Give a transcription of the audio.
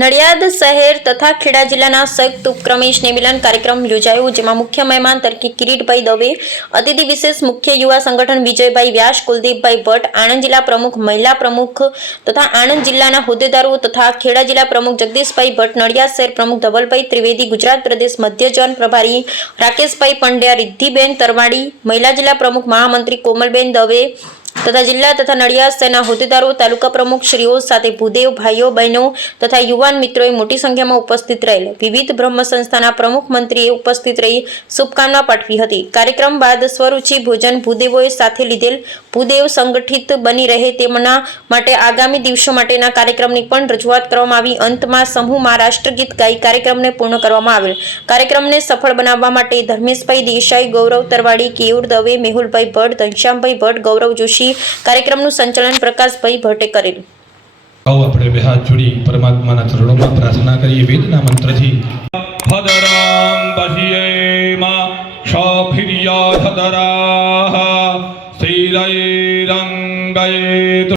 નડિયાદ શહેર તથા ખેડા જિલ્લાના સંયુક્ત ઉપક્રમે સ્નેહમિલન કાર્યક્રમ યોજાયો, જેમાં મુખ્ય મહેમાન તરીકે કિરીટભાઈ દવે, અતિથિ વિશેષ મુખ્ય યુવા સંગઠન વિજયભાઈ વ્યાસ, કુલદીપભાઈ ભટ્ટ, આણંદ જિલ્લા પ્રમુખ, મહિલા પ્રમુખ તથા આણંદ જિલ્લાના હોદ્દેદારો તથા ખેડા જિલ્લા પ્રમુખ જગદીશભાઈ ભટ્ટ, નડિયાદ શહેર પ્રમુખ ધવલભાઈ ત્રિવેદી, ગુજરાત પ્રદેશ મધ્ય ઝોન પ્રભારી રાકેશભાઈ પંડ્યા, રિદ્ધિબેન તરવાડી, મહિલા જિલ્લા પ્રમુખ મહામંત્રી કોમલબેન દવે તથા જિલ્લા તથા નડિયાદ સેના હોદ્દેદારો, તાલુકા પ્રમુખ શ્રીઓ સાથે ભૂદેવ ભાઈઓ, બહેનો તથા યુવાન મિત્રોએ મોટી સંખ્યામાં ઉપસ્થિત રહેલ. વિવિધ બ્રહ્મ સંસ્થાના પ્રમુખ મંત્રીએ ઉપસ્થિત રહી શુભકામના પાઠવી હતી. કાર્યક્રમ બાદ સ્વરૂચિ ભોજન ભૂદેવોએ સાથે લીધેલ. ભૂદેવ સંગઠિત બની રહે તેમના માટે આગામી દિવસો માટેના કાર્યક્રમની પણ રજૂઆત કરવામાં આવી. અંતમાં સમૂહમાં રાષ્ટ્રગીત ગાઈ કાર્યક્રમને પૂર્ણ કરવામાં આવેલ. કાર્યક્રમને સફળ બનાવવા માટે ધર્મેશભાઈ દેસાઈ, ગૌરવ તરવાડી, કેયુર દવે, મેહુલભાઈ ભટ્ટ, ઘનશ્યામભાઈ ભટ્ટ, ગૌરવ જોશી કાર્યક્રમનું સંચાલન પ્રકાશભાઈ ભટ્ટે કરેલું આવો આપણે બે હાથ જોડી પરમાત્માના ચરણોમાં પ્રાર્થના કરીએ. વેદના મંત્રથી. ભદરામ બહિયેમા શ્રીરય સ્થિરૈરંગૈ